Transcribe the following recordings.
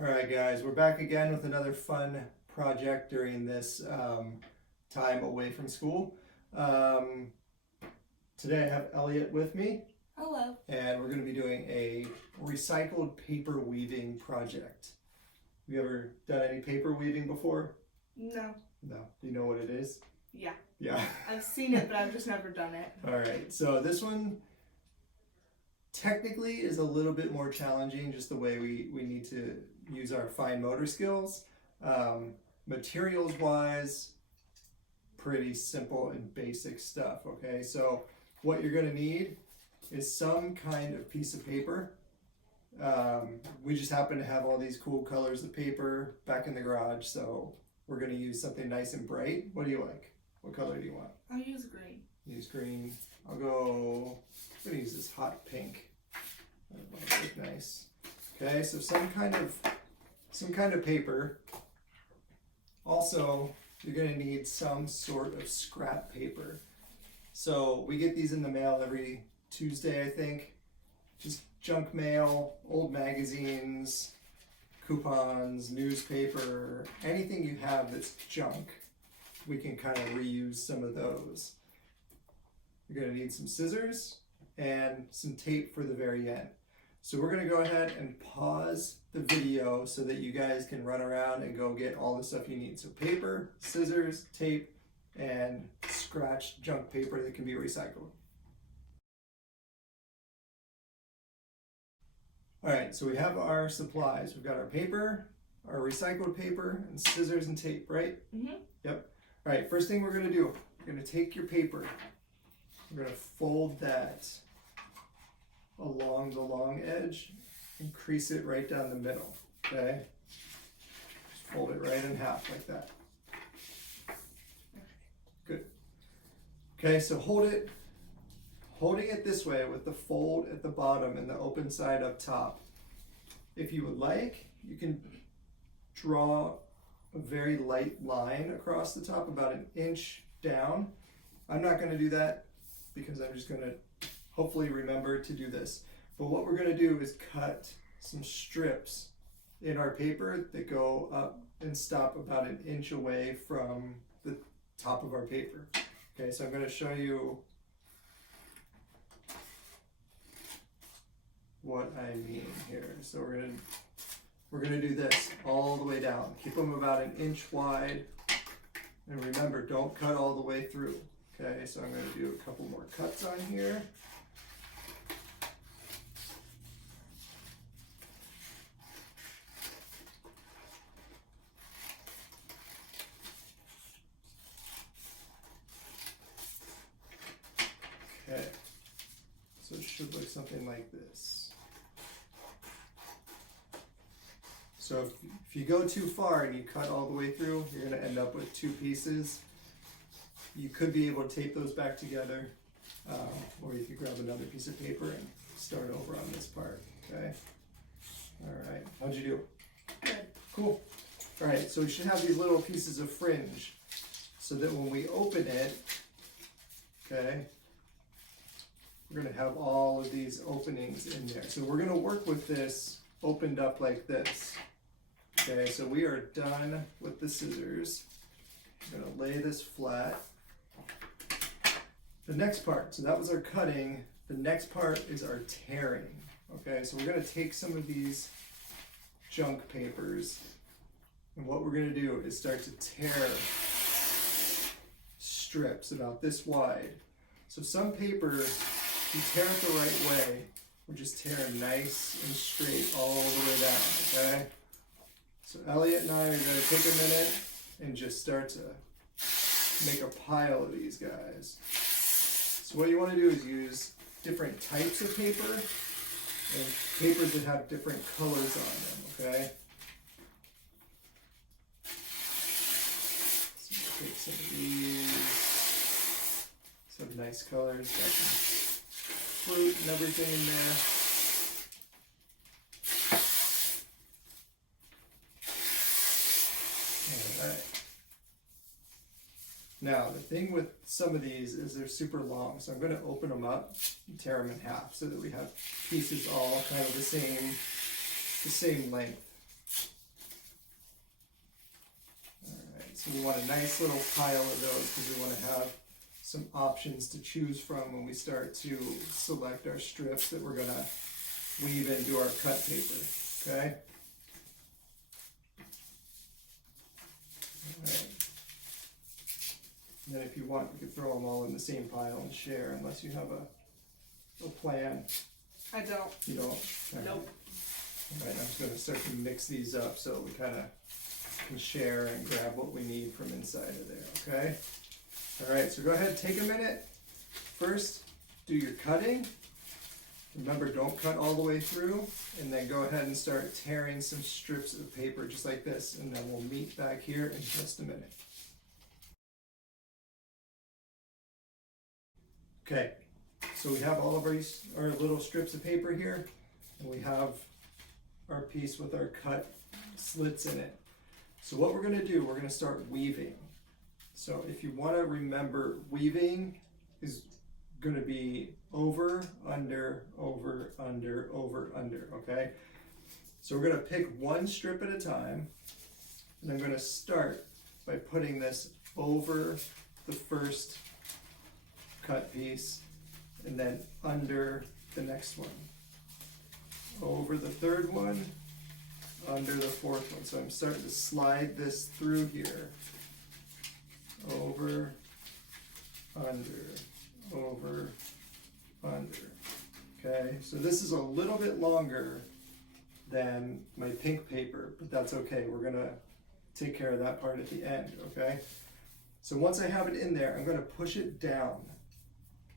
All right, guys, we're back again with another fun project during this time away from school. Today I have Elliot with me. Hello. And we're going to be doing a recycled paper weaving project. Have you ever done any paper weaving before? No. No. Do you know what it is? Yeah. Yeah. I've seen it, but I've just never done it. All right, so this one technically is a little bit more challenging, just the way we need to use our fine motor skills. Materials wise, pretty simple and basic stuff. Okay, so what you're going to need is some kind of piece of paper. We just happen to have all these cool colors of paper back in the garage, so we're going to use something nice and bright. What do you like? What color do you want? I'll use green. Use green. I'm going to use this hot pink. That might look nice. Okay, so some kind of paper. Also, you're going to need some sort of scrap paper. So we get these in the mail every Tuesday, I think. Just junk mail, old magazines, coupons, newspaper, anything you have that's junk. We can kind of reuse some of those. You're going to need some scissors and some tape for the very end. So we're going to go ahead and pause the video so that you guys can run around and go get all the stuff you need. So paper, scissors, tape, and scratched junk paper that can be recycled. All right, so we have our supplies. We've got our paper, our recycled paper, and scissors and tape, right? Mm-hmm. Yep. All right, first thing we're going to do, we're going to take your paper. We're going to fold that along the long edge and crease it right down the middle, okay? Just fold it right in half like that. Good. Okay, so holding it this way with the fold at the bottom and the open side up top. If you would like, you can draw a very light line across the top, about an inch down. I'm not going to do that because I'm just going to hopefully remember to do this. But what we're going to do is cut some strips in our paper that go up and stop about an inch away from the top of our paper. Okay, so I'm going to show you what I mean here. So we're gonna do this all the way down. Keep them about an inch wide, and remember, don't cut all the way through. Okay, so I'm gonna do a couple more cuts on here. Okay, so it should look something like this. So if you go too far and you cut all the way through, you're going to end up with two pieces. You could be able to tape those back together, or you could grab another piece of paper and start over on this part, okay? All right, how'd you do? Good. Cool. All right, so we should have these little pieces of fringe so that when we open it, okay, we're going to have all of these openings in there. So we're going to work with this opened up like this. Okay, so we are done with the scissors. I'm going to lay this flat. The next part, so that was our cutting. The next part is our tearing. Okay, so we're going to take some of these junk papers, and what we're going to do is start to tear strips about this wide. So some paper, if you tear it the right way, will just tear nice and straight all the way down, okay? So Elliot and I are going to take a minute and just start to make a pile of these guys. So what you want to do is use different types of paper and papers that have different colors on them, okay? So we'll take some of these, some nice colors, got some fruit and everything in there. Now, the thing with some of these is they're super long, so I'm going to open them up and tear them in half so that we have pieces all kind of the same length. So we want a nice little pile of those because we want to have some options to choose from when we start to select our strips that we're going to weave into our cut paper, okay? All right. And then if you want, you can throw them all in the same pile and share, unless you have a plan. I don't. You don't? All right. Nope. All right, I'm just going to start to mix these up so we kind of can share and grab what we need from inside of there, okay? All right, so go ahead, take a minute. First, do your cutting. Remember, don't cut all the way through, and then go ahead and start tearing some strips of paper just like this, and then we'll meet back here in just a minute. Okay, so we have all of our little strips of paper here, and we have our piece with our cut slits in it. So what we're gonna do, we're gonna start weaving. So if you wanna remember, weaving is gonna be over, under, over, under, over, under, okay? So we're gonna pick one strip at a time, and I'm gonna start by putting this over the first cut piece, and then under the next one. Over the third one, under the fourth one. So I'm starting to slide this through here. Over, under, over, under. Okay, so this is a little bit longer than my pink paper, but that's okay. We're gonna take care of that part at the end, okay? So once I have it in there, I'm gonna push it down.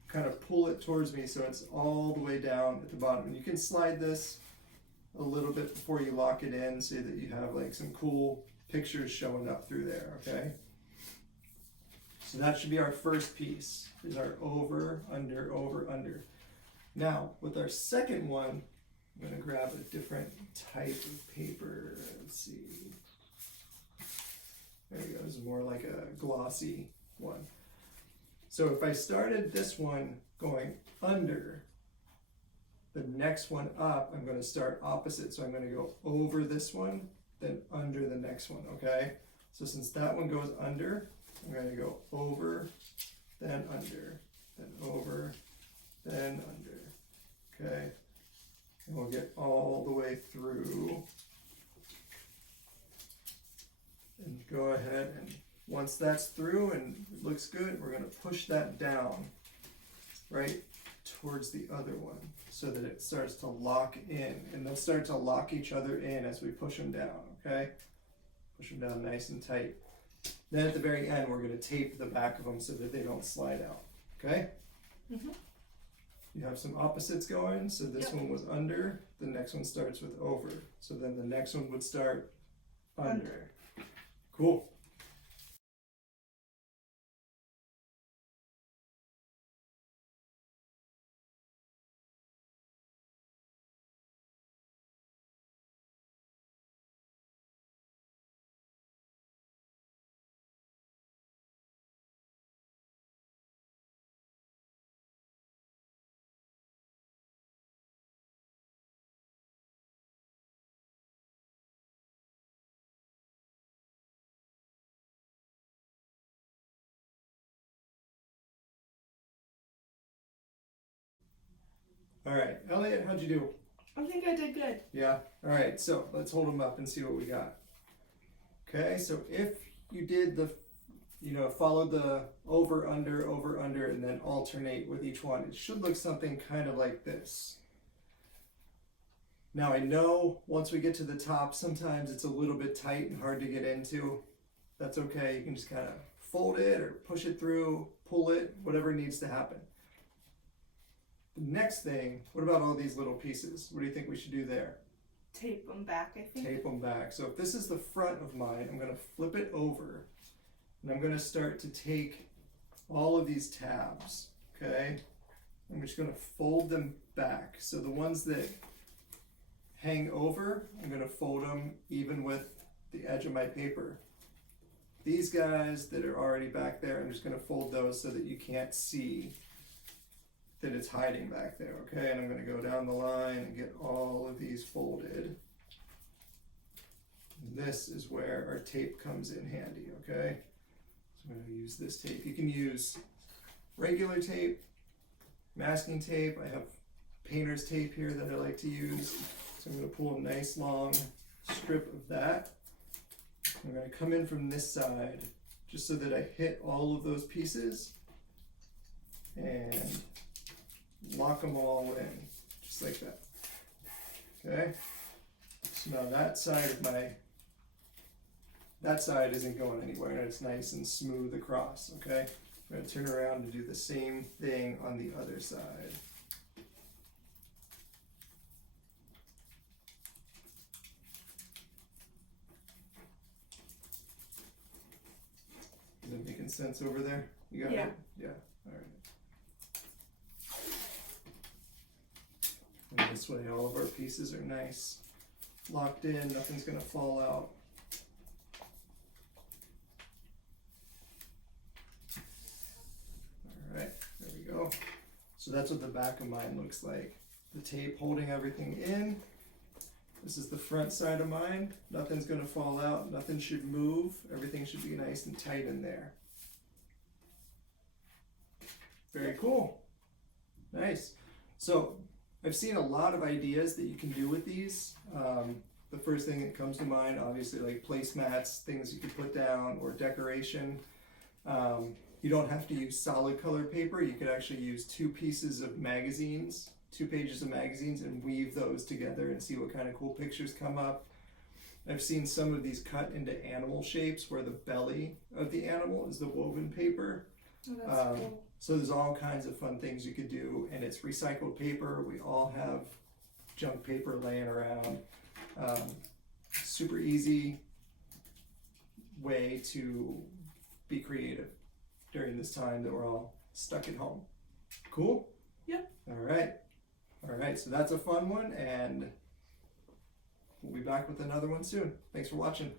Kind of pull it towards me so it's all the way down at the bottom. And you can slide this a little bit before you lock it in so that you have like some cool pictures showing up through there, okay? So that should be our first piece, is our over, under, over, under. Now, with our second one, I'm gonna grab a different type of paper. Let's see. There you go, this is more like a glossy one. So if I started this one going under, the next one up, I'm going to start opposite. So I'm going to go over this one, then under the next one, okay? So since that one goes under, I'm going to go over, then under, then over, then under, okay? And we'll get all the way through. And go ahead and once that's through and it looks good, we're going to push that down right towards the other one so that it starts to lock in. And they'll start to lock each other in as we push them down, okay? Push them down nice and tight. Then at the very end, we're going to tape the back of them so that they don't slide out, okay? Mm-hmm. You have some opposites going. So this one was under, the next one starts with over. So then the next one would start under. Cool. All right, Elliot, how'd you do? I think I did good. Yeah? All right, so let's hold them up and see what we got. Okay, so if you did the, follow the over, under, and then alternate with each one, it should look something kind of like this. Now I know once we get to the top, sometimes it's a little bit tight and hard to get into. That's okay, you can just kind of fold it or push it through, pull it, whatever needs to happen. The next thing, what about all these little pieces? What do you think we should do there? Tape them back, I think. Tape them back. So if this is the front of mine, I'm going to flip it over and I'm going to start to take all of these tabs, okay? I'm just going to fold them back. So the ones that hang over, I'm going to fold them even with the edge of my paper. These guys that are already back there, I'm just going to fold those so that you can't see that it's hiding back there, okay? And I'm going to go down the line and get all of these folded. And this is where our tape comes in handy, okay? So I'm going to use this tape. You can use regular tape, masking tape. I have painter's tape here that I like to use. So I'm going to pull a nice long strip of that. I'm going to come in from this side just so that I hit all of those pieces and lock them all in, just like that. Okay? So now that side isn't going anywhere, and it's nice and smooth across, okay? I'm going to turn around and do the same thing on the other side. Is it making sense over there? You got Yeah. it? Yeah. All right. And this way all of our pieces are nice, locked in, nothing's gonna fall out. Alright, there we go. So that's what the back of mine looks like. The tape holding everything in. This is the front side of mine. Nothing's gonna fall out, nothing should move. Everything should be nice and tight in there. Very cool. Nice. So I've seen a lot of ideas that you can do with these. The first thing that comes to mind, obviously, like placemats, things you could put down, or decoration. You don't have to use solid color paper. You could actually use two pages of magazines, and weave those together and see what kind of cool pictures come up. I've seen some of these cut into animal shapes where the belly of the animal is the woven paper. Oh, that's cool. So there's all kinds of fun things you could do, and it's recycled paper. We all have junk paper laying around. Super easy way to be creative during this time that we're all stuck at home. Cool? Yep. All right, so that's a fun one, and we'll be back with another one soon. Thanks for watching.